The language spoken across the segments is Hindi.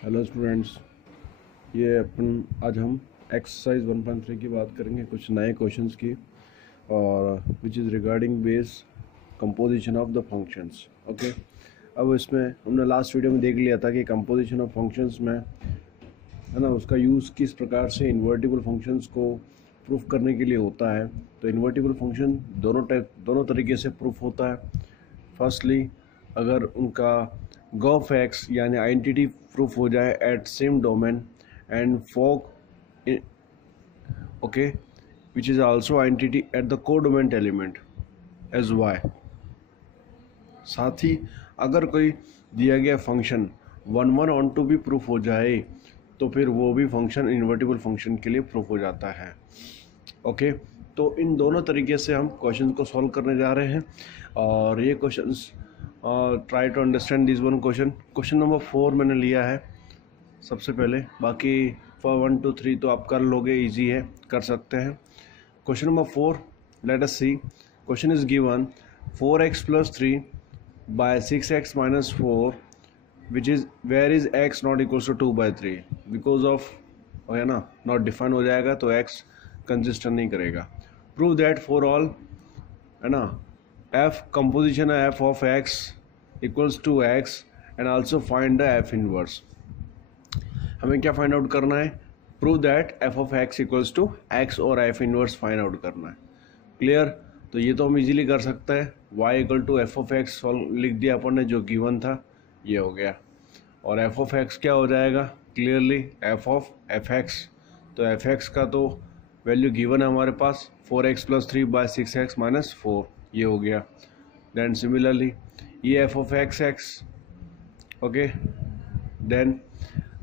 हेलो स्टूडेंट्स, ये अपन आज हम एक्सरसाइज 1.3 की बात करेंगे, कुछ नए क्वेश्चंस की, और which is regarding base composition of the functions. Okay, अब इसमें हमने लास्ट वीडियो में देख लिया था कि कंपोजिशन ऑफ फंक्शंस में है ना, उसका यूज़ किस प्रकार से इन्वर्टिबल फंक्शंस को प्रूफ करने के लिए होता है। तो इन्वर्टिबल फंक्शन दोनों तरीके से प्रूफ होता है। फर्स्टली, अगर उनका गॉफ एक्स यानी आइडेंटिटी प्रूफ हो जाए एट सेम डोमेन एंड फोक, okay, which is also identity at the codomain element as y. साथ ही अगर कोई दिया गया फंक्शन 1 ऑन टू भी प्रूफ हो जाए तो फिर वो भी फंक्शन इन्वर्टिबल फंक्शन के लिए प्रूफ हो जाता है। ओके, तो इन दोनों तरीके से हम क्वेश्चन को सॉल्व करने जा रहे हैं, और ये questions try to understand this one question number 4 मैंने लिया है सबसे पहले। बाकी फॉर 1 2 3 तो आप कर लोगे, इजी है, कर सकते हैं। Question number 4, let us see. Question is given 4x + 3 by 6x - 4 which is where is x not equals to 2/3 because of, है ना, नॉट डिफाइन हो जाएगा तो x कंसिस्टेंट नहीं करेगा। प्रूव दैट फॉर ऑल, है ना, f कंपोजिशन है f of x equals to x and also find the f inverse. हमें क्या फाइंड आउट करना है? Prove that f of x equals to x और f इनवर्स फाइंड आउट करना है। क्लियर? तो ये तो हम इजीली कर सकते हैं। y equal to f of x लिख दिया अपन ने, जो गिवन था, ये हो गया। और f ऑफ x क्या हो जाएगा? Clearly f of fx। तो fx का तो वैल्यू गिवन है हमारे पास, 4x + 3 by 6x - 4, ये हो गया। देन सिमिलरली ये f of x, okay. Then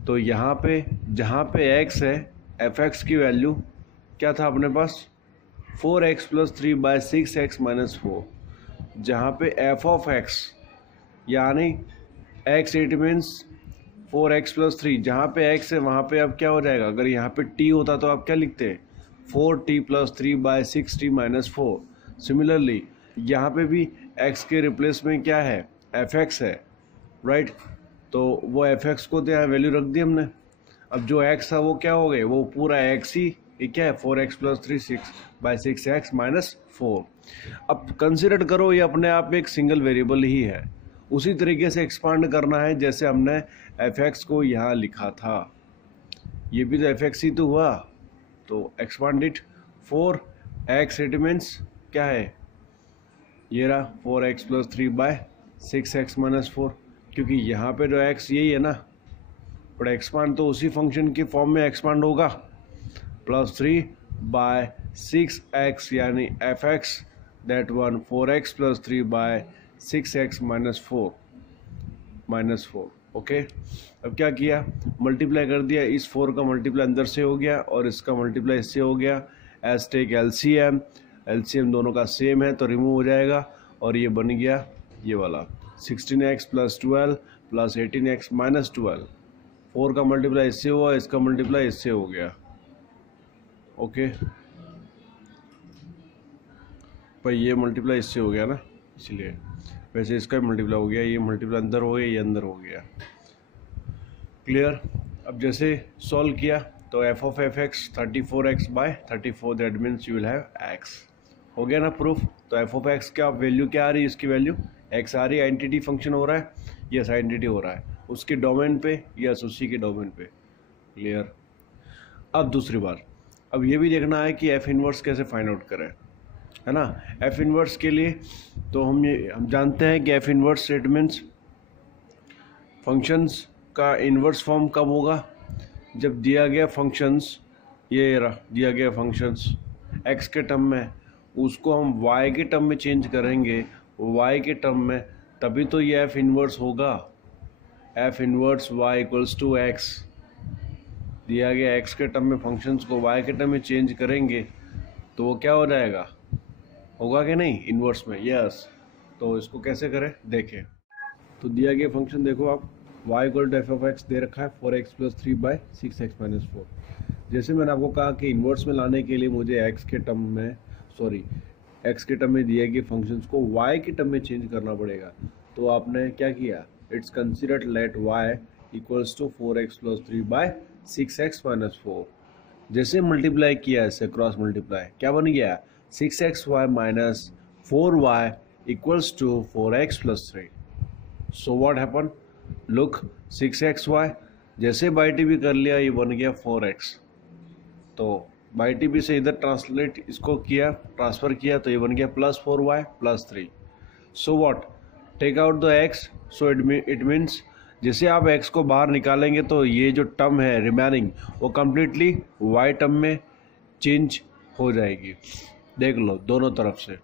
तो यहाँ पे जहाँ पे x है, fx की वैल्यू क्या था अपने पास? 4x + 3 by 6x - 4। जहाँ पे f ऑफ x यानी x, इट मीन्स 4x + 3, जहाँ पे x है वहाँ पे अब क्या हो जाएगा? अगर यहाँ पे t होता तो आप क्या लिखते हैं? 4t + 3 by 6t - 4। सिमिलरली यहाँ पे भी x के रिप्लेस में क्या है? fx है, राइट। तो वो fx को तो यहाँ वैल्यू रख दी हमने। अब जो x था वो क्या हो गए? वो पूरा x ही, ये क्या है? 4x + 3 6 by 6x - 4। अब कंसिडर करो ये अपने आप में एक सिंगल वेरिएबल ही है। उसी तरीके से एक्सपांड करना है जैसे हमने fx को यहाँ लिखा था। ये भी तो fx ही तो हुआ, तो expand it. 4x, it means क्या है? ये रहा 4x + 3 by 6x - 4, क्योंकि यहाँ पे जो x यही है ना, पर एक्सपांड तो उसी फंक्शन की फॉर्म में एक्सपांड होगा। +3 by 6x यानी fx, that one 4x + 3 by 6x - 4। Okay, अब क्या किया? मल्टीप्लाई कर दिया। इस 4 का मल्टीप्लाई अंदर से हो गया और इसका मल्टीप्लाई इससे हो गया। एज टेक एलसीएम, एलसीएम दोनों का सेम है तो रिमूव हो जाएगा, और ये बन गया ये वाला 16x + 12 + 18x - 12। 4 का मल्टीप्लाई इससे हुआ, इसका मल्टीप्लाई इससे हो गया। ओके, पर ये मल्टीप्लाई इससे हो गया ना, इसलिए। वैसे इसका मल्टीप्लाई हो गया, ये मल्टीप्लाई अंदर हो गया, ये अंदर हो गया। क्लियर? अब जैसे सॉल्व किया तो f of fx 34x by 34, that means you will have x। हो गया ना प्रूफ? तो f ऑफ x क्या वैल्यू क्या आ रही है? इसकी वैल्यू x आ रही है। आइडेंटिटी फंक्शन हो रहा है, यस आइडेंटिटी हो रहा है उसके डोमेन पे, यस उसी के डोमेन पे। क्लियर? अब दूसरी बार, अब ये भी देखना है कि f इनवर्स कैसे फाइंड आउट करें, है ना। f इनवर्स के लिए तो हम जानते हैं कि f inverse, it means functions का इन्वर्स फॉर्म कब होगा? जब दिया गया फंक्शंस, ये रहा दिया गया फंक्शंस x के टर्म में, उसको हम y के टर्म में चेंज करेंगे, y के टर्म में, तभी तो ये f इनवर्स होगा। f inverse y equals to x। दिया गया x के टर्म में फंक्शंस को y के टर्म में चेंज करेंगे तो वो क्या हो जाएगा? होगा कि नहीं इन्वर्स में? यस। तो इसको कैसे करें देखें। तो दिया गया फंक्शन देखो आप, y equal to f of x दे रखा है 4x + 3 by 6x - 4। जैसे मैंने आपको कहा कि इन्वर्स में लाने के लिए मुझे x के टर्म में दिए गए फंक्शंस को y के टर्म में चेंज करना पड़ेगा। तो आपने क्या किया? It's considered let y equals to 4x plus 3 by 6x minus 4। जैसे मल्टीप्लाई किया ऐसे क्रॉस मल्टीप्लाई क्या बन गया 6xy minus 4y equals to 4x plus 3। So what happen, look 6xy जैसे बाई टी भी कर लिया ये बन गया 4x, तो बाई टी बी से इधर ट्रांसलेट इसको किया ट्रांसफर किया तो ये बन गया plus 4y plus 3। So what, take out the x, so it means जैसे आप x को बाहर निकालेंगे तो ये जो टर्म है रिमेनिंग वो कम्प्लीटली y टर्म में चेंज हो जाएगी। देख लो दोनों तरफ से,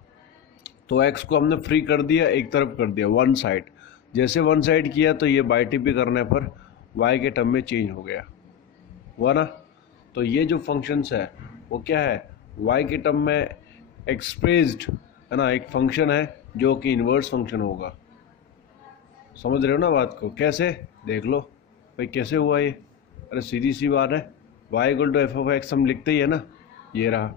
तो x को हमने फ्री कर दिया, एक तरफ कर दिया वन साइड, जैसे वन साइड किया तो ये बाई टी पी करने पर y के टर्म में चेंज हो गया हुआ ना। तो ये जो फंक्शंस है वो क्या है y के टर्म में एक्सप्रेस्ड है ना, एक फंक्शन है जो कि इन्वर्स फंक्शन होगा। समझ रहे हो ना बात को, कैसे देख लो भाई कैसे हुआ ये, अरे सीधी सी बात है y equal to F of X हम लिखते ही है ना, ये रहा,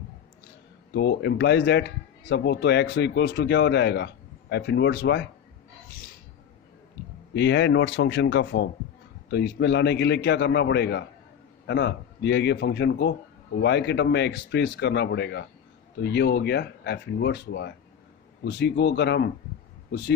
तो इम्प्लाइज दैट सपोज तो x इक्वल्स टू क्या हो जाएगा f इनवर्स y, ये है इनवर्स फंक्शन का फॉर्म। तो इसमें लाने के लिए क्या करना पड़ेगा है ना, दिए गए फंक्शन को y के टर्म में एक्सप्रेस करना पड़ेगा, तो ये हो गया f इनवर्स y। उसी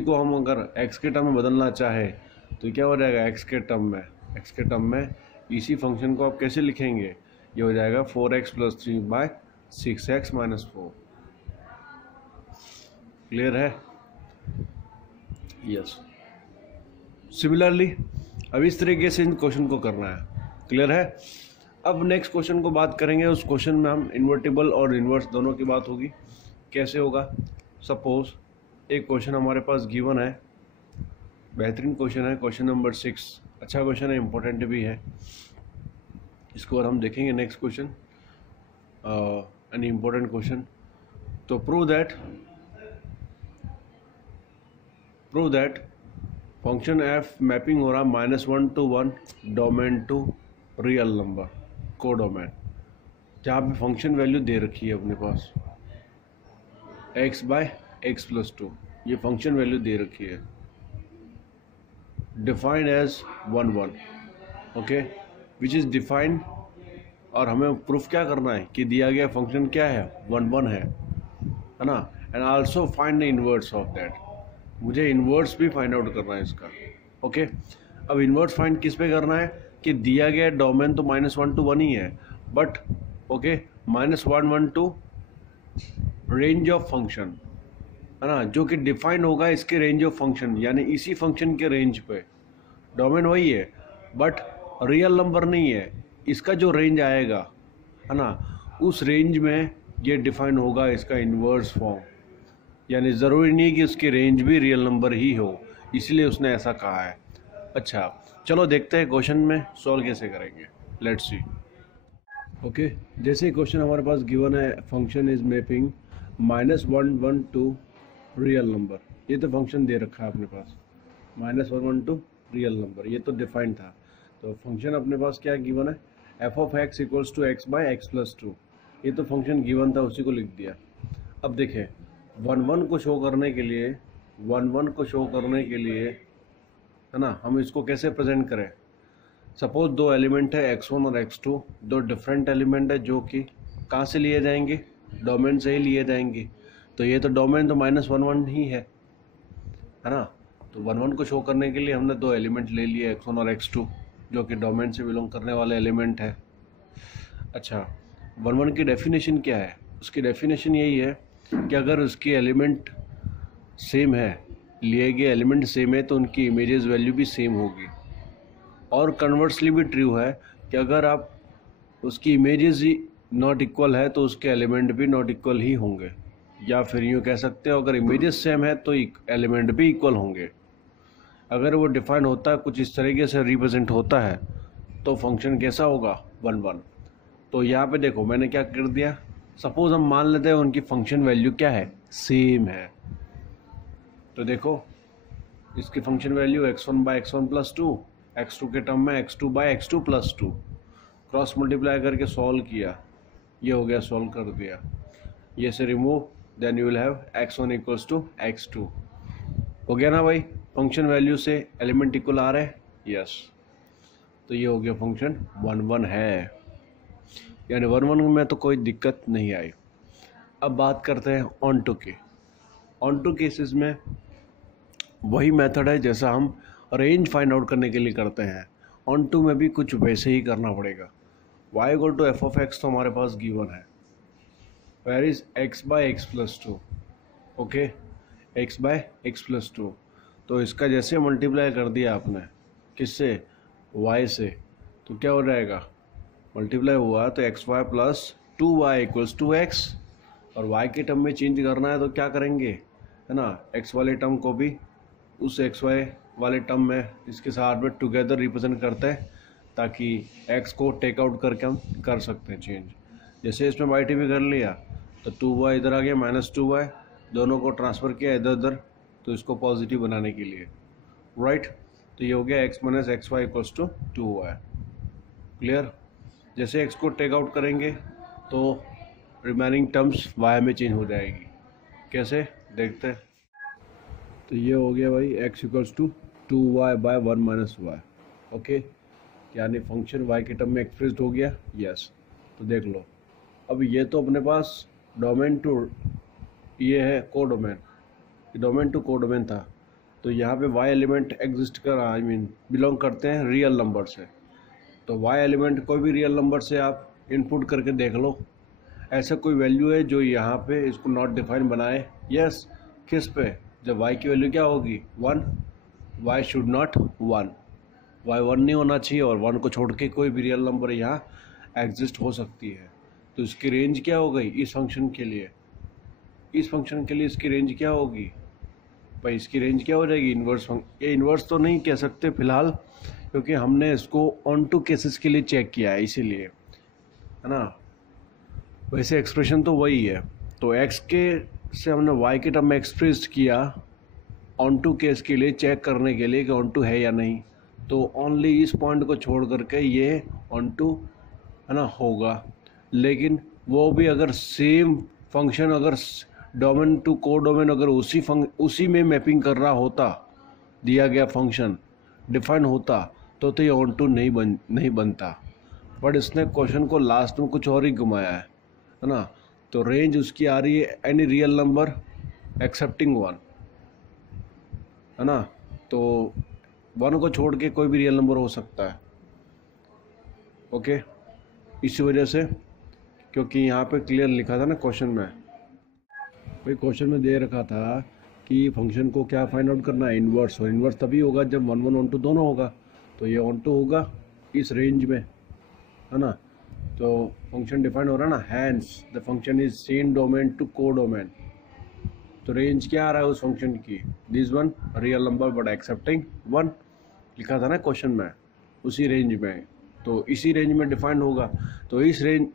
को हम अगर x के टर्म में बदलना चाहे तो क्या हो जाएगा x के टर्म में इसी फंक्शन को आप कैसे लिखेंगे, ये हो जाएगा 4x plus 3 by 6x minus 4। Clear है, यस। सिमिलरली अब इस तरीके से इन क्वेश्चन को करना है, क्लियर है। अब नेक्स्ट क्वेश्चन को बात करेंगे, उस क्वेश्चन में हम इन्वर्टिबल और इन्वर्स दोनों की बात होगी। कैसे होगा, सपोज एक क्वेश्चन हमारे पास गिवन है, बेहतरीन क्वेश्चन है, क्वेश्चन नंबर 6, अच्छा क्वेश्चन है, इंपॉर्टेंट भी है। इसको और हम देखेंगे next question, an important question. तो prove that function f mapping हो रहा -1 to 1 domain to real number को डोमेन, जहाँ पे फंक्शन वैल्यू दे रखी है अपने पास x बाय x प्लस 2, ये फंक्शन वैल्यू दे रखी है, defined as 1 1, okay, which is defined, और हमें प्रूफ क्या करना है कि दिया गया फंक्शन क्या है 1 1 है ना, and also find the inverse of that, मुझे इनवर्स भी फाइंड आउट करना है इसका, ओके। अब इनवर्स फाइंड किस पे करना है कि दिया गया डोमेन तो -1 to 1 ही है, but okay -1 1 to range of function है ना, जो कि डिफाइन होगा इसके रेंज ऑफ फंक्शन, यानी इसी फंक्शन के रेंज पे डोमेन वही है बट रियल नंबर नहीं है, इसका जो रेंज आएगा है ना उस रेंज में ये डिफाइन होगा इसका इन्वर्स फॉर्म, यानी ज़रूरी नहीं कि उसकी रेंज भी रियल नंबर ही हो, इसलिए उसने ऐसा कहा है। अच्छा चलो देखते हैं क्वेश्चन में सॉल्व कैसे करेंगे, लेट्स सी। ओके, जैसे क्वेश्चन हमारे पास गिवन है, function is mapping -1 1 to real number, ये तो फंक्शन दे रखा है अपने पास -1 1 टू रियल नंबर, ये तो डिफाइंड था। तो फंक्शन अपने पास क्या गिवन है, F of X equals to X by X plus 2, ये तो फंक्शन गिवन था, उसी को लिख दिया। अब देखें 1 1 को शो करने के लिए है ना, हम इसको कैसे प्रेजेंट करें। सपोज दो एलिमेंट है x1 और x2, दो डिफरेंट एलिमेंट है जो कि कहाँ से लिए जाएंगे, डोमेन से ही लिए जाएंगे, तो ये तो डोमेन तो -1 1 ही है ना, तो 1 1 को शो करने के लिए हमने दो एलिमेंट ले लिए x1 और x2 जो कि डोमेन से बिलोंग करने वाले एलिमेंट है। अच्छा 1 1 की डेफिनेशन क्या है, उसकी डेफिनेशन यही है कि अगर उसकी एलिमेंट सेम है, लिए गए एलिमेंट सेम है, तो उनकी इमेजेस वैल्यू भी सेम होगी, और कन्वर्सली भी ट्रू है कि अगर आप उसकी इमेजेस ही नॉट इक्वल है तो उसके एलिमेंट भी नॉट इक्वल ही होंगे, या फिर यूँ कह सकते हो अगर इमेजेस सेम है तो एलिमेंट भी इक्वल होंगे। अगर वो डिफाइन होता है कुछ इस तरीके से रिप्रेजेंट होता है तो फंक्शन कैसा होगा 1 1। तो यहाँ पे देखो मैंने क्या कर दिया, सपोज हम मान लेते हैं उनकी फंक्शन वैल्यू क्या है, सेम है, तो देखो इसकी function value x1 bye x1 plus 2, x2 के टर्म में x2 by x2 plus 2, cross multiply करके सॉल्व किया, ये हो गया, सॉल्व कर दिया, ये से remove, then you will have x1 equals to x2, हो गया ना भाई, फंक्शन वैल्यू से एलिमेंट इक्वल आ रहे हैं, यस। तो ये हो गया फंक्शन 1 1 है, यानी 1 1 में तो कोई दिक्कत नहीं आई। अब बात करते हैं ऑन टू के। ऑन टू केसेस में वही मेथड है जैसा हम रेंज फाइंड आउट करने के लिए करते हैं, ऑन टू में भी कुछ वैसे ही करना पड़ेगा। y equal to F of X तो हमारे पास गिवन है, where is x by X plus two. Okay, x by X plus two, तो इसका जैसे मल्टीप्लाई कर दिया आपने किससे, y से, तो क्या हो जाएगा, मल्टीप्लाई हुआ तो X Y plus 2y equals to X, और y के टर्म में चेंज करना है तो क्या करेंगे, है ना, x वाले टर्म को भी उस एक्स वाई वाले टर्म में इसके साथ में टुगेदर रिप्रेजेंट करते हैं, ताकि x को टेक आउट करके हम कर सकते हैं चेंज। जैसे इसमें वाई टी भी कर लिया तो 2y इधर आ गया माइनस 2y, दोनों को ट्रांसफ़र किया इधर उधर, तो इसको पॉजिटिव बनाने के लिए, राइट। तो ये हो गया x minus X Y equals to 2y। Clear. जैसे x को टेक आउट करेंगे तो रिमेनिंग टर्म्स y में चेंज हो जाएगी। कैसे देखते हैं। तो ये हो गया भाई x equals to 2y by 1 minus Y. Okay, यानी फंक्शन y के टर्म में एक्सप्रेस्ड हो गया। यस, तो देख लो, अब ये तो अपने पास डोमेन टू, ये है को डोमेन, डोमेन टू को डोमेन था, तो यहाँ पे y एलिमेंट एग्जिस्ट कर, आई मीन बिलोंग करते हैं रियल नंबर से। तो y एलिमेंट कोई भी रियल नंबर से आप इनपुट करके देख लो, ऐसा कोई वैल्यू है जो यहाँ पे इसको नॉट डिफाइन बनाए। यस, किस पे, जब y की वैल्यू क्या होगी 1, y शुड नॉट 1, y 1 नहीं होना चाहिए, और 1 को छोड़ के कोई भी रियल नंबर यहाँ एग्जिस्ट हो सकती है। तो इसकी रेंज क्या हो गई इस फंक्शन के लिए, इस फंक्शन के लिए इसकी रेंज क्या होगी भाई, इसकी रेंज क्या हो जाएगी इन्वर्स। ये इन्वर्स तो नहीं कह सकते फिलहाल, क्योंकि हमने इसको ऑन टू केसेस के लिए चेक किया है इसीलिए, है ना। वैसे एक्सप्रेशन तो वही है, तो x के से हमने y के टर्म में एक्सप्रेस किया ऑन टू केस के लिए, चेक करने के लिए कि ऑन टू है या नहीं। तो ओनली इस पॉइंट को छोड़ करके ये ऑन टू, है ना, होगा। लेकिन वो भी अगर सेम फंक्शन, अगर डोमेन टू को डोमेन अगर उसी में मैपिंग कर रहा होता, दिया गया फंक्शन डिफाइन होता, तो ये ऑन टू नहीं बनता। बट इसने क्वेश्चन को लास्ट में कुछ और ही घुमाया है ना। तो रेंज उसकी आ रही है एनी रियल नंबर एक्सेप्टिंग 1, है ना। तो 1 को छोड़ के कोई भी रियल नंबर हो सकता है। ओके, इसी वजह से, क्योंकि यहाँ पे क्लियर लिखा था ना क्वेश्चन में, भाई क्वेश्चन में दे रखा था कि फंक्शन को क्या फाइंड आउट करना है, इन्वर्स, और इन्वर्स तभी होगा जब 1 1 ऑन टू दोनों होगा। तो ये ऑन टू होगा इस रेंज में, है ना। तो फंक्शन डिफाइन हो रहा है ना, hence the function is same domain to codomain. तो रेंज क्या आ रहा है उस फंक्शन की, this one real number but excepting 1, लिखा था ना क्वेश्चन में, उसी रेंज में। तो इसी रेंज में डिफाइंड होगा। तो इस रेंज,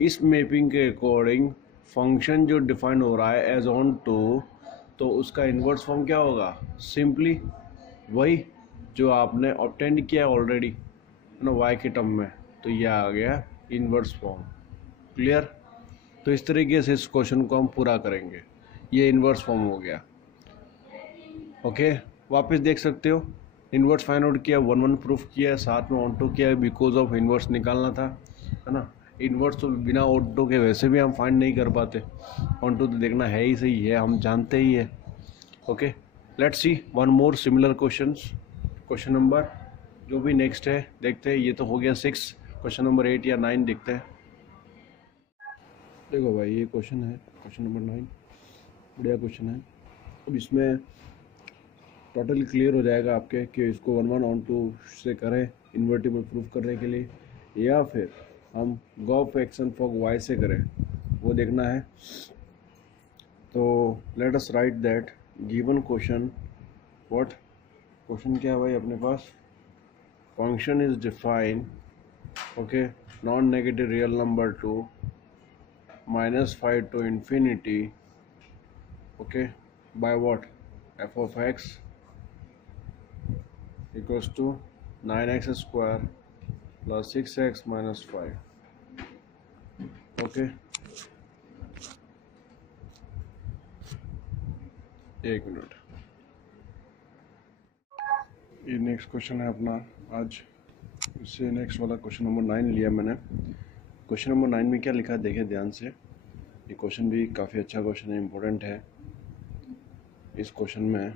इस मैपिंग के अकॉर्डिंग फंक्शन जो डिफाइन हो रहा है एज ऑन टू, तो उसका इन्वर्स फॉर्म क्या होगा, सिंपली वही जो आपने ऑब्टेंड किया है ऑलरेडी, है ना, y के टर्म में। तो ये आ गया इन्वर्स फॉर्म। क्लियर। तो इस तरीके से इस क्वेश्चन को हम पूरा करेंगे। ये इन्वर्स फॉर्म हो गया। ओके, वापस देख सकते हो, इन्वर्स फाइंड आउट किया, 1 1 प्रूफ किया, साथ में ऑन टू किया, बिकॉज ऑफ इन्वर्स निकालना था, है ना। इन्वर्स तो बिना ऑन टू के वैसे भी हम फाइंड नहीं कर पाते, ऑन टू तो देखना है ही सही है, हम जानते ही है। Okay, let's see one more similar questions. Question number जो भी नेक्स्ट है देखते हैं। ये तो हो गया 6, क्वेश्चन नंबर 8 या 9 देखते हैं। देखो भाई, ये क्वेश्चन है क्वेश्चन नंबर 9, बढ़िया क्वेश्चन है। अब इसमें टोटली क्लियर हो जाएगा आपके कि इसको 1 1 ऑन टू से करें इन्वर्टिबल प्रूफ करने के लिए, या फिर हम गॉफ एक्शन फॉर वाई से करें, वो देखना है। तो let us write that given question, what question क्या है भाई अपने पास, function is define, okay, non negative real number to -5 to infinity, okay, by what, f of x equals to 9x square plus 6x minus 5. Okay, एक ये नेक्स्ट क्वेश्चन है अपना आज। इससे नेक्स्ट वाला क्वेश्चन नंबर 9 लिया मैंने। क्वेश्चन नंबर 9 में क्या लिखा है देखें ध्यान से। ये क्वेश्चन भी काफ़ी अच्छा क्वेश्चन है, इम्पोर्टेंट है। इस क्वेश्चन में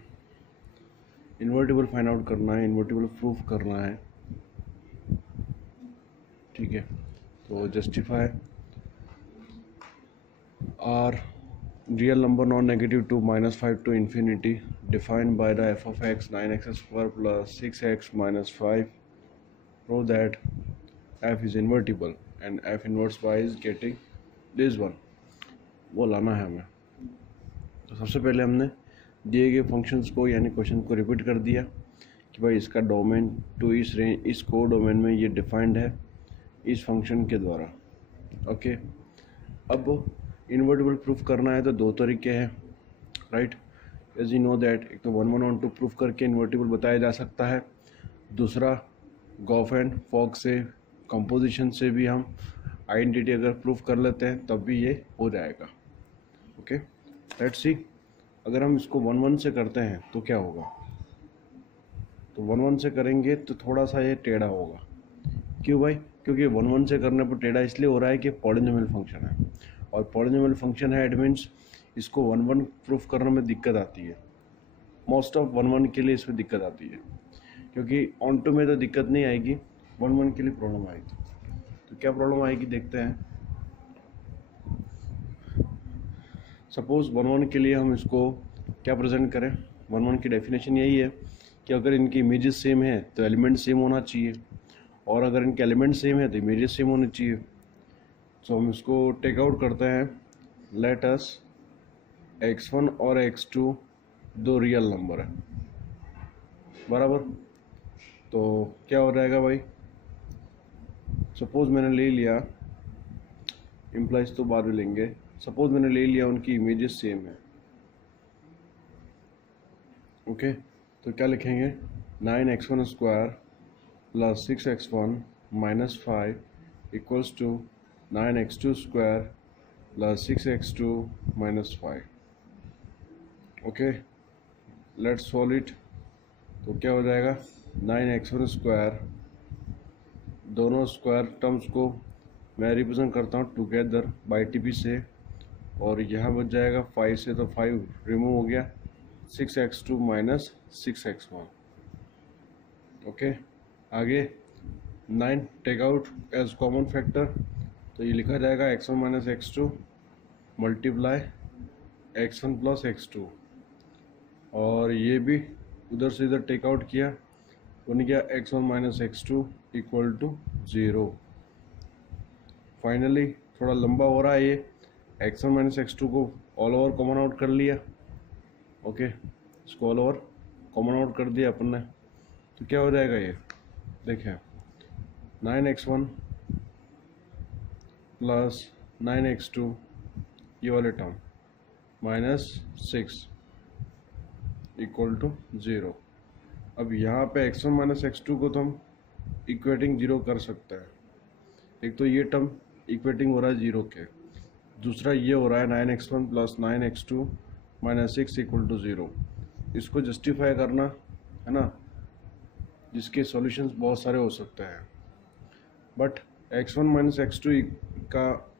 इन्वर्टिबल फाइंड आउट करना है, इन्वर्टिबल प्रूफ करना है, ठीक है। तो justify R real number non negative to -5 to infinity defined by the f of x 9x square plus 6x minus 5. Prove that f is invertible and f inverse y is getting this one। वो लाना है हमें। तो सबसे पहले हमने दिए गए फंक्शंस को यानी क्वेश्चन को रिपीट कर दिया कि भाई इसका डोमेन टू इस रेंज, इस को डोमेन में ये डिफाइंड है इस फंक्शन के द्वारा। ओके, अब इन्वर्टिबल प्रूफ करना है तो दो तरीके हैं, right. As you know that एक तो 1 1 on 2 प्रूफ करके इन्वर्टिबल बताया जा सकता है, दूसरा गॉफ एंड फॉक से कंपोजिशन से भी हम आइडेंटिटी अगर प्रूफ कर लेते हैं तब भी ये हो जाएगा। Okay, let's see. अगर हम इसको 1 1 से करते हैं तो क्या होगा। तो 1 1 से करेंगे तो थोड़ा सा ये टेढ़ा होगा। क्यों भाई? क्योंकि 1 1 से करने पर टेढ़ा इसलिए हो रहा है कि पॉलिनोमियल फंक्शन है, और पॉलिनोमियल फंक्शन है, इट मीन्स इसको 1 1 प्रूफ करने में दिक्कत आती है। मोस्ट ऑफ 1 1 के लिए इसमें दिक्कत आती है, क्योंकि ऑन टू में तो दिक्कत नहीं आएगी, 1 1 के लिए प्रॉब्लम आएगी। तो क्या प्रॉब्लम आएगी देखते हैं। सपोज 1 1 के लिए हम इसको क्या प्रेजेंट करें। 1 1 की डेफिनेशन यही है कि अगर इनकी इमेजेस सेम है तो एलिमेंट सेम होना चाहिए, और अगर इनके एलिमेंट सेम है तो इमेजेस सेम होनी चाहिए। तो हम इसको टेक आउट करते हैं। लेट अस x1 और x2 दो रियल नंबर है, बराबर। तो क्या हो जाएगा भाई, सपोज मैंने ले लिया, इम्प्लाइज तो बाद में लेंगे, सपोज मैंने ले लिया उनकी इमेजेस सेम है। ओके, तो क्या लिखेंगे, 9x1 square plus 6x1 minus 5 equals to 9x2 square plus 6x2 minus 5। Okay, let's solve it. तो क्या हो जाएगा, 9x1 स्क्वायर, दोनों स्क्वायर टर्म्स को मैं रिप्रेजेंट करता हूँ टुगेदर बाई टीपी से, और यहाँ बच जाएगा 5 से, तो 5 रिमूव हो गया, 6x2 माइनस 6x1। ओके, आगे 9 take out as common factor, तो ये लिखा जाएगा x1 minus x2 multiply x1 plus x2, और ये भी उधर से इधर टेक आउट किया, बन गया x1 minus x2 equal to 0। Finally थोड़ा लंबा हो रहा है ये, x1 माइनस x2 को ऑल ओवर कॉमन आउट कर लिया। ओके, इसको ऑल ओवर कॉमन आउट कर दिया अपन ने, तो क्या हो जाएगा ये देखें, 9x1 प्लस 9x2 ये वाले टर्म माइनस 6 इक्वल टू 0। अब यहाँ पे x1 माइनस x2 को तो हम इक्वेटिंग 0 कर सकते हैं। एक तो ये टर्म इक्वेटिंग हो रहा है 0 के, दूसरा ये हो रहा है 9x1 plus 9x2 minus 6 equal to 0। इसको जस्टिफाई करना है ना, जिसके सॉल्यूशंस बहुत सारे हो सकते हैं, बट x1 माइनस x2 का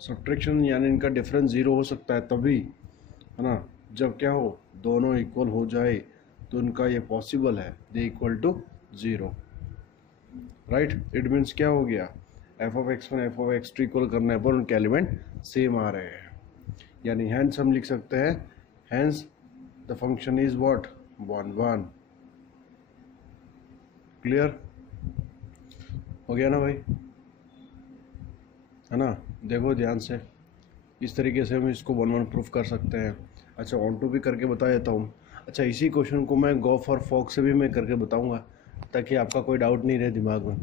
सब्ट्रैक्शन यानी इनका डिफरेंस 0 हो सकता है तभी, है ना, जब क्या हो, दोनों इक्वल हो जाए, तो उनका ये पॉसिबल है, दे equal to 0, right. It means क्या हो गया, f of x1 f of x2 equal करने पर उनके एलिमेंट सेम आ रहे हैं, यानी हैंस हम लिख सकते हैं, hence the function is what, 1 1। Clear हो गया ना भाई, है ना। देखो ध्यान से, इस तरीके से हम इसको 1 1 प्रूफ कर सकते हैं। अच्छा, ऑन टू भी करके बता देता हूँ। अच्छा, इसी क्वेश्चन को मैं गॉफ और फॉक से भी मैं करके बताऊँगा, ताकि आपका कोई डाउट नहीं रहे दिमाग में।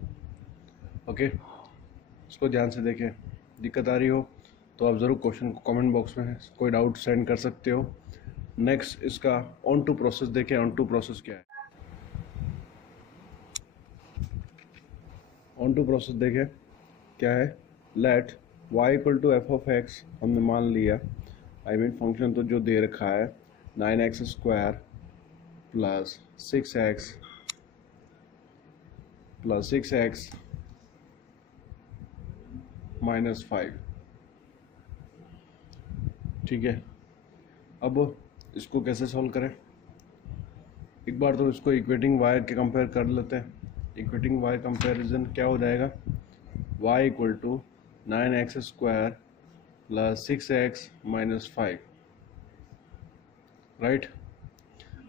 ओके, इसको ध्यान से देखें, दिक्कत आ रही हो तो आप ज़रूर क्वेश्चन को कमेंट बॉक्स में कोई डाउट सेंड कर सकते हो। नेक्स्ट इसका ऑन टू प्रोसेस देखें। ऑन टू प्रोसेस क्या है, ऑन टू प्रोसेस देखें क्या है। Let y equal to F of X हमने मान लिया, आई मीन फंक्शन तो जो दे रखा है 9x square plus 6x plus 6x minus 5। ठीक है, अब इसको कैसे सॉल्व करें? एक बार तो इसको इक्वेटिंग y के कंपेयर कर लेते हैं। इक्वेटिंग y कंपेरिजन क्या हो जाएगा? y equal to 9x square plus 6x minus 5, right.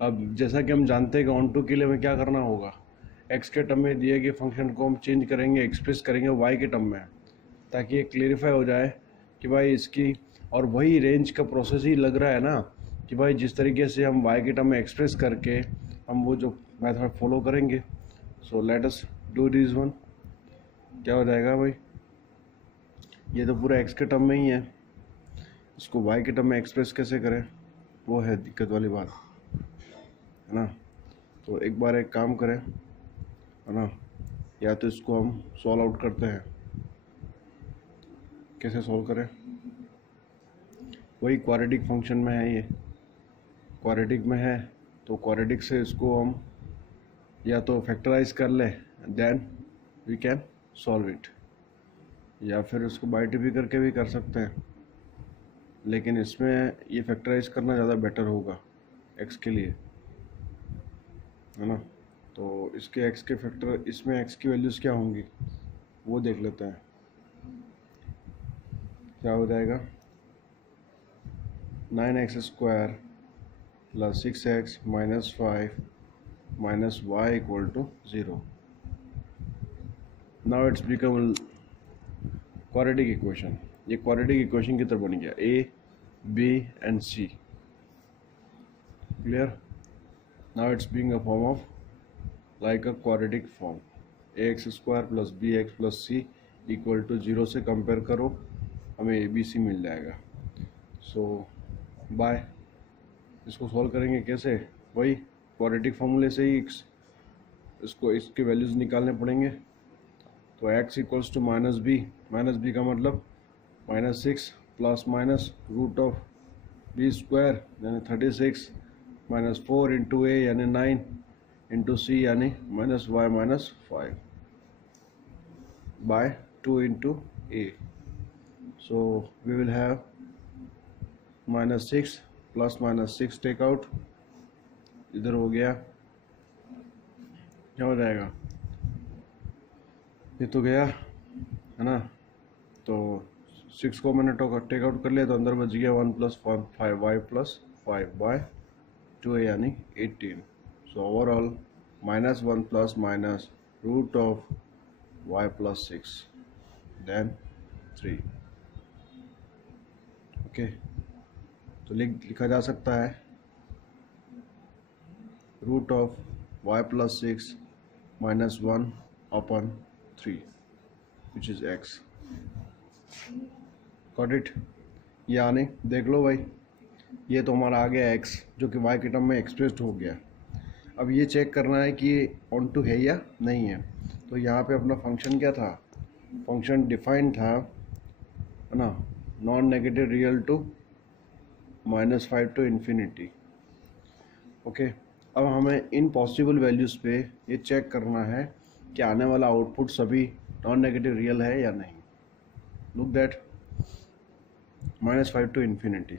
अब जैसा कि हम जानते हैं कि ऑन टू के लिए हमें क्या करना होगा, x के टर्म में दिए गए फंक्शन को हम चेंज करेंगे, एक्सप्रेस करेंगे y के टर्म में, ताकि ये क्लियरिफाई हो जाए कि भाई इसकी, और वही रेंज का प्रोसेस ही लग रहा है ना कि भाई जिस तरीके से हम y के टर्म में एक्सप्रेस करके हम वो जो मेथड फॉलो करेंगे। So let us do this one. क्या हो जाएगा भाई, ये तो पूरा x के टर्म में ही है, इसको y के टर्म में एक्सप्रेस कैसे करें, वो है दिक्कत वाली बात, है ना। तो एक बार एक काम करें, है ना, या तो इसको हम सॉल्व आउट करते हैं। कैसे सॉल्व करें? वही क्वाड्रेटिक फंक्शन में है, ये क्वाड्रेटिक में है, तो क्वाड्रेटिक से इसको हम या तो फैक्टराइज कर ले, then we can solve it, या फिर उसको बाई टी करके भी कर सकते हैं, लेकिन इसमें ये फैक्टराइज करना ज़्यादा बेटर होगा x के लिए, है ना। तो इसके x के फैक्टर, इसमें x की वैल्यूज़ क्या होंगी वो देख लेते हैं। क्या हो जाएगा? 9x square plus 6x minus 5 minus y equal to 0। Now it's become quadratic equation. ये क्वाड्रेटिक इक्वेशन की तरह बन गया, a b and c। Clear? Now it's being a form of like a quadratic form, ax square plus bx plus c equal to 0 से कंपेयर करो, हमें abc मिल जाएगा। सो बाय, इसको सॉल्व करेंगे कैसे? वही क्वाड्रेटिक फॉर्मूले से ही इसको, इसके वैल्यूज़ निकालने पड़ेंगे। तो x equals to minus B का मतलब minus 6 plus minus root of B square यानी 36 माइनस 4 इंटू ए यानी 9 इंटू सी यानी minus Y minus 5 by 2 into A. So we will have minus 6 plus minus 6 take out, इधर हो गया, क्या हो जाएगा? ये तो गया, है ना। तो 6 को मैंने टेक आउट कर लिया, तो अंदर बच गया 1 प्लस 5 वाई प्लस 5 बाय 2 यानी 18। So overall minus 1 plus minus root of Y plus 6 then 3। Okay, तो लिखा जा सकता है root of Y plus 6 minus 1 upon 3 which is x। Got it? यानी देख लो भाई, ये तो हमारा आ गया x जो कि y के टर्म में एक्सप्रेस्ड हो गया। अब ये चेक करना है कि ये ऑन टू है या नहीं है। तो यहाँ पे अपना फंक्शन क्या था? फंक्शन डिफाइंड था, है ना, non negative real to -5 to infinity. Okay, अब हमें इन पॉसिबल वैल्यूज़ पे ये चेक करना है कि आने वाला आउटपुट सभी नॉन नेगेटिव रियल है या नहीं। लुक दैट -5 टू इन्फिनिटी,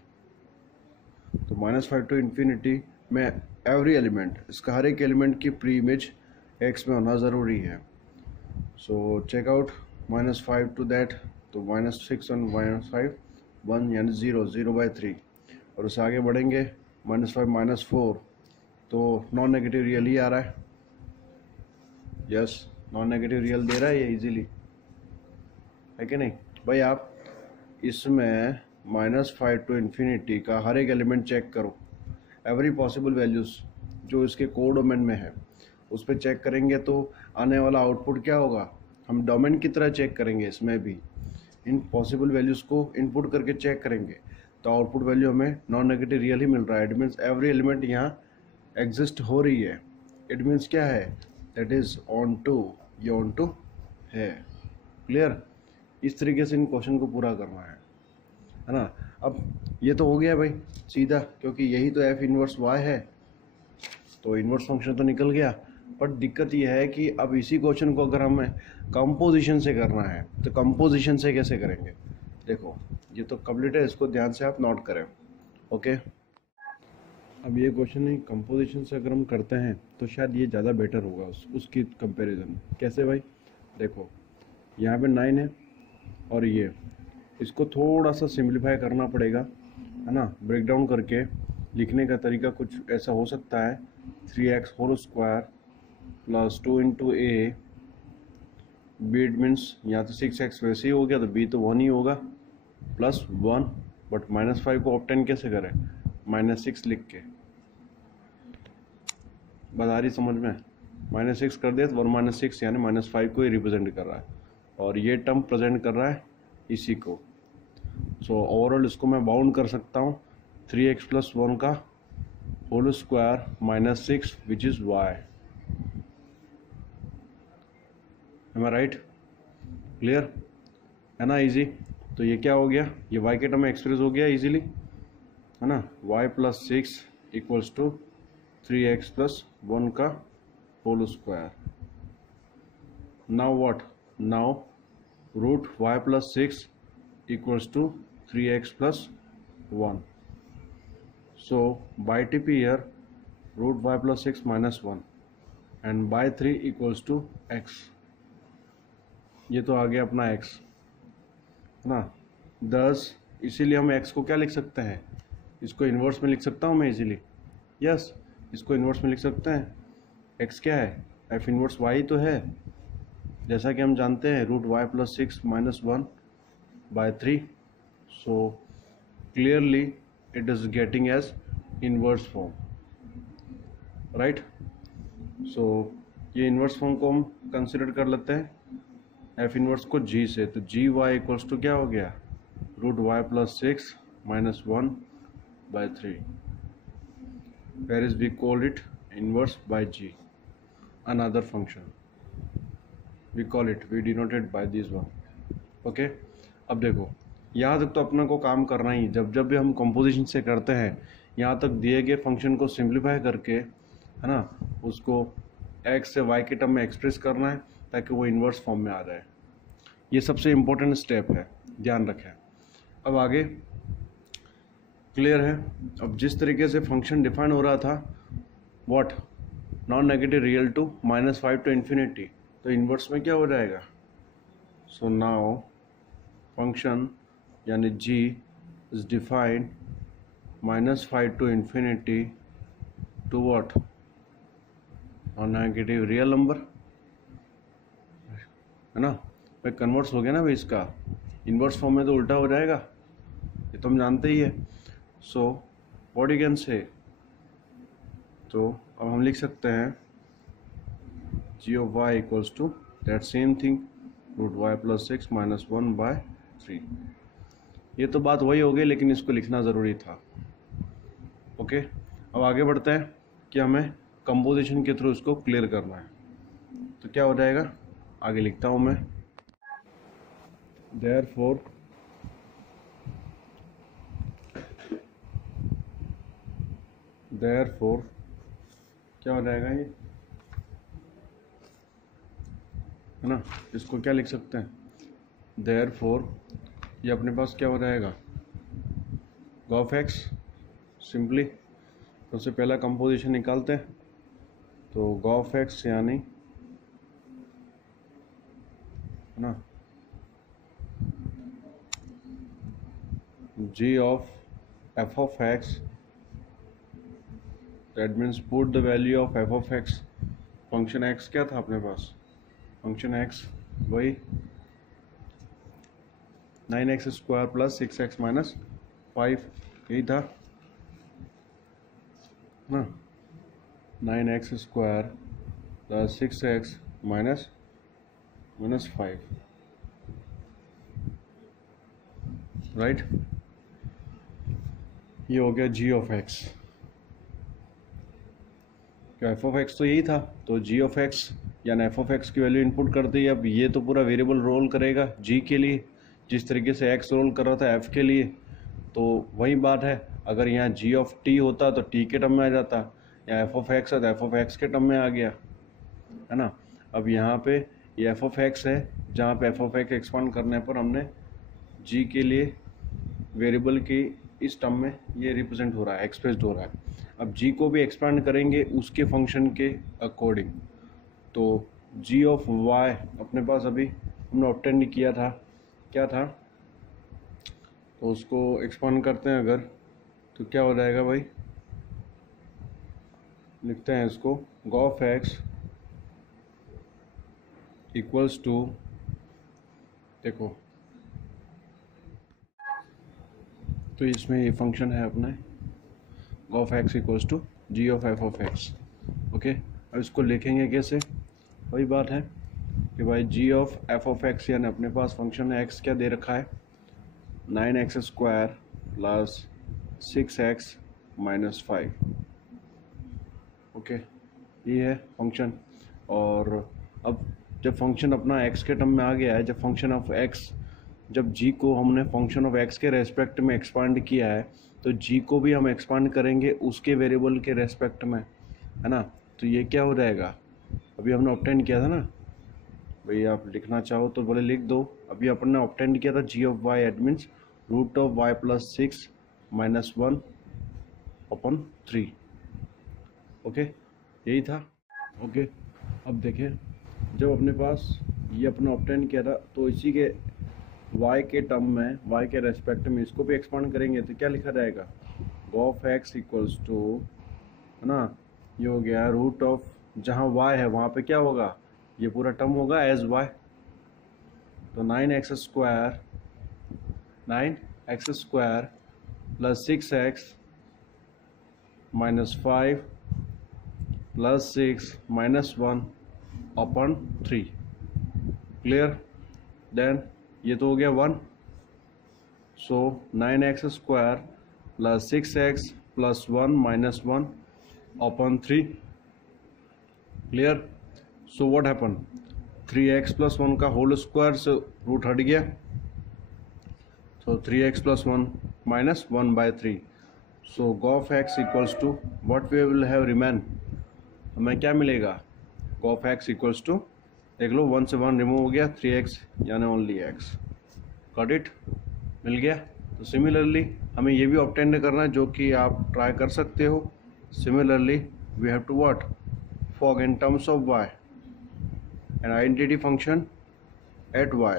तो -5 टू इन्फिनिटी में एवरी एलिमेंट, इसका हर एक एलिमेंट की प्री इमेज x में होना ज़रूरी है। So check out -5 to that, तो -6 और -5 1 यानी 0/3, और उससे आगे बढ़ेंगे -5 -4, तो नॉन नेगेटिव रियल ही आ रहा है। यस, नॉन नेगेटिव रियल दे रहा है ये इजीली, है कि नहीं भाई? आप इसमें -5 टू इन्फिनिटी का हर एक एलिमेंट चेक करो, एवरी पॉसिबल वैल्यूज़ जो इसके कोड डोमेन में है उस पर चेक करेंगे, तो आने वाला आउटपुट क्या होगा? हम डोमेन की तरह चेक करेंगे, इसमें भी इन पॉसिबल वैल्यूज़ को इनपुट करके चेक करेंगे, तो आउटपुट वैल्यू हमें नॉन नेगेटिव रियल ही मिल रहा है। इट मीन्स एवरी एलिमेंट यहाँ एग्जिस्ट हो रही है। इट मीन्स क्या है? दैट इज़ ऑन टू, ये ऑन टू है। क्लियर? इस तरीके से इन क्वेश्चन को पूरा करना है ना। अब ये तो हो गया भाई सीधा, क्योंकि यही तो एफ इनवर्स वाई है, तो इनवर्स फंक्शन तो निकल गया। बट दिक्कत यह है कि अब इसी क्वेश्चन को अगर हमें कंपोजिशन से करना है तो कंपोजिशन से कैसे करेंगे। देखो ये तो कंप्लीट है, इसको ध्यान से आप नोट करें। ओके, अब ये क्वेश्चन है कंपोजिशन से अगर हम करते हैं तो शायद ये ज़्यादा बेटर होगा उसकी कंपैरिजन। कैसे भाई, देखो यहाँ पे 9 है और ये, इसको थोड़ा सा सिंप्लीफाई करना पड़ेगा, है ना। ब्रेक डाउन करके लिखने का तरीका कुछ ऐसा हो सकता है, 3x whole square plus 2 into a, b means यहाँ तो 6x वैसे ही हो गया तो b तो 1 ही होगा, प्लस 1, बट -5 को ऑब्टेन कैसे करें, -6 लिख के। बात आ रही समझ में, -6 कर दिया तो 1 - 6 यानी -5 को ही रिप्रेजेंट कर रहा है और ये टर्म प्रेजेंट कर रहा है इसी को। सो ओवरऑल इसको मैं बाउंड कर सकता हूँ 3x + 1 का whole square -6 which is y। Am I right, clear है ना, इजी। तो ये क्या हो गया, ये y के टर्म में एक्सप्रेस हो गया इजीली, है ना। y + 6 = 3x + 1 का whole square. Now what, now root y + 6 = 3x + 1. So by TP here root y + 6 - 1 and by 3 = x। ये तो आ गया अपना x, है ना। 10, इसीलिए हम x को क्या लिख सकते हैं, इसको इन्वर्स में लिख सकता हूँ मैं इजीली। यस, इसको इन्वर्स में लिख सकते हैं। x क्या है, f इन्वर्स y तो है, जैसा कि हम जानते हैं root y + 6 - 1 by 3। So clearly it is getting as inverse form, right? So ये इन्वर्स फॉर्म को हम कंसिडर कर लेते हैं f इन्वर्स को g से, तो gy = क्या हो गया, root y + 6 - 1 by 3, where is we call it inverse by g, another function we call it, we denoted by this one। okay? अब देखो यहाँ तक तो अपना को काम करना ही, जब भी हम कंपोजिशन से करते हैं यहाँ तक दिए गए फंक्शन को सिंप्लीफाई करके, है ना, उसको x से y के टर्म में एक्सप्रेस करना है ताकि वो इन्वर्स फॉर्म में आ जाए। ये सबसे इम्पोर्टेंट स्टेप है, ध्यान रखें। अब आगे क्लियर है। अब जिस तरीके से फंक्शन डिफाइन हो रहा था, what, non negative real to -5 to infinity, तो इन्वर्स में क्या हो जाएगा। सो नाउ फंक्शन यानी g is defined -5 to infinity to what, और नेगेटिव रियल नंबर, है ना। भाई कन्वर्स हो गया ना भाई, इसका इन्वर्स फॉर्म में तो उल्टा हो जाएगा, ये तो हम जानते ही है। So what you can say, तो अब हम लिख सकते हैं g of y = that same thing root y + 6 - 1 by 3। ये तो बात वही हो गई, लेकिन इसको लिखना ज़रूरी था। ओके, अब आगे बढ़ते हैं कि हमें कंपोजिशन के थ्रू इसको क्लियर करना है। तो क्या हो जाएगा, आगे लिखता हूँ मैं, therefore क्या हो जाएगा ये, है ना। इसको क्या लिख सकते हैं, therefore ये अपने पास क्या हो जाएगा, गॉफ एक्स। सिंपली सबसे पहला कंपोजिशन निकालते हैं, तो गॉफ एक्स यानी, है ना, g of f of x, that means put the value of f of x, function x क्या था अपने पास, फंक्शन x वही 9x² + 6x - 5, यही था ना, 9x² + 6x - 5, राइट। ये हो गया g of x। क्या f of x तो यही था, तो g of x यानी f of x की वैल्यू इनपुट कर दी। अब ये तो पूरा वेरिएबल रोल करेगा g के लिए, जिस तरीके से x रोल कर रहा था f के लिए। तो वही बात है, अगर यहाँ g of t होता तो t के टर्म में आ जाता, या f of x है तो f of x के टर्म में आ गया, है ना। अब यहाँ पे ये एफ ऑफ एक्स है, जहाँ पे एफ ऑफ एक्स एक्सपांड करने पर हमने जी के लिए वेरिएबल की इस टर्म में ये रिप्रेजेंट हो रहा है, एक्सप्रेस्ड हो रहा है। अब जी को भी एक्सपांड करेंगे उसके फंक्शन के अकॉर्डिंग। तो जी ऑफ वाई अपने पास अभी हमने ऑब्टेन किया था, क्या था, तो उसको एक्सपांड करते हैं अगर, तो क्या हो जाएगा भाई, लिखते हैं इसको गॉफ एक्स इक्वल्स टू, देखो तो इसमें ये फंक्शन है अपना gof X equals to G of F of X. Okay, अब इसको लिखेंगे कैसे, वही बात है कि भाई G of F of X यानी अपने पास फंक्शन है एक्स क्या दे रखा है 9x² plus 6x minus 5। Okay, ये है फंक्शन। और अब जब फंक्शन अपना x के टर्म में आ गया है, जब फंक्शन ऑफ x, जब g को हमने फंक्शन ऑफ x के रेस्पेक्ट में एक्सपांड किया है, तो g को भी हम एक्सपांड करेंगे उसके वेरिएबल के रेस्पेक्ट में, है ना। तो ये क्या हो जाएगा, अभी हमने ऑब्टेन किया था ना भाई, आप लिखना चाहो तो बोले लिख दो। अभी अपन ने ऑब्टेन किया था g of y, at means root of Y plus 6 minus 1 upon 3। Okay, यही था। ओके, अब देखें जब अपने पास ये अपना ऑब्टेन किया था, तो इसी के y के टर्म में, y के रेस्पेक्ट में इसको भी एक्सपांड करेंगे, तो क्या लिखा जाएगा गॉफ एक्स इक्वल्स टू, है ना, ये हो गया रूट ऑफ, जहाँ y है वहाँ पे क्या होगा, ये पूरा टर्म होगा एज y, तो 9x² plus 6x minus 5 plus 6 minus 1 upon 3। Clear, then ये तो हो गया 1, so 9x² plus 6x plus 1 minus 1 upon 3। Clear, so what happen, 3x plus 1 का होल स्क्वायर से रूट हट गया, so 3x plus 1 minus 1/3। So gof X equals to what we will have remain, हमें क्या मिलेगा, गॉफ एक्स इक्वल्स टू, देख लो 1 से 1 रिमूव हो गया, 3x यानी ओनली x। गॉट इट, मिल गया। तो सिमिलरली हमें ये भी ऑब्टेन करना है, जो कि आप ट्राई कर सकते हो। Similarly we have to what, fog in terms of y an identity function at y।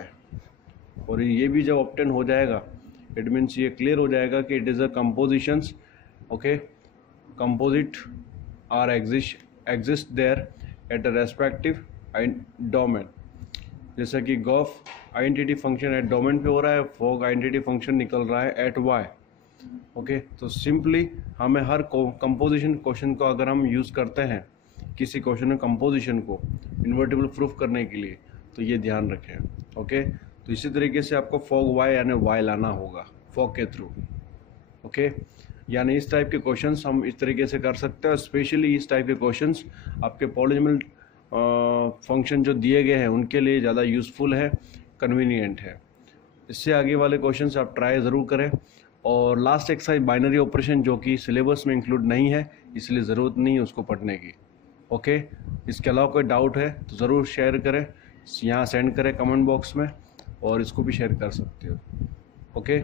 और ये भी जब ऑब्टेन हो जाएगा, इट मीन्स ये क्लियर हो जाएगा कि it is a compositions. Okay, composite are exist there at a respective domain, जैसा कि gof identity function at domain पे हो रहा है, फॉग आइडेंटिटी फंक्शन निकल रहा है एट y। ओके, तो सिंपली हमें हर कंपोजिशन क्वेश्चन को अगर हम यूज़ करते हैं, किसी क्वेश्चन में कंपोजिशन को इन्वर्टिबल प्रूफ करने के लिए, तो ये ध्यान रखें। ओके, तो इसी तरीके से आपको फॉग y यानी y लाना होगा फॉग के थ्रू। ओके, यानी इस टाइप के क्वेश्चंस हम इस तरीके से कर सकते हैं। स्पेशली इस टाइप के क्वेश्चंस आपके पॉलिनॉमियल फंक्शन जो दिए गए हैं उनके लिए ज़्यादा यूज़फुल है, कन्वीनियंट है। इससे आगे वाले क्वेश्चंस आप ट्राई ज़रूर करें। और लास्ट एक्सरसाइज बाइनरी ऑपरेशन, जो कि सिलेबस में इंक्लूड नहीं है, इसलिए ज़रूरत नहीं है उसको पढ़ने की। ओके, इसके अलावा कोई डाउट है तो ज़रूर शेयर करें, यहाँ सेंड करें कमेंट बॉक्स में, और इसको भी शेयर कर सकते हो। ओके।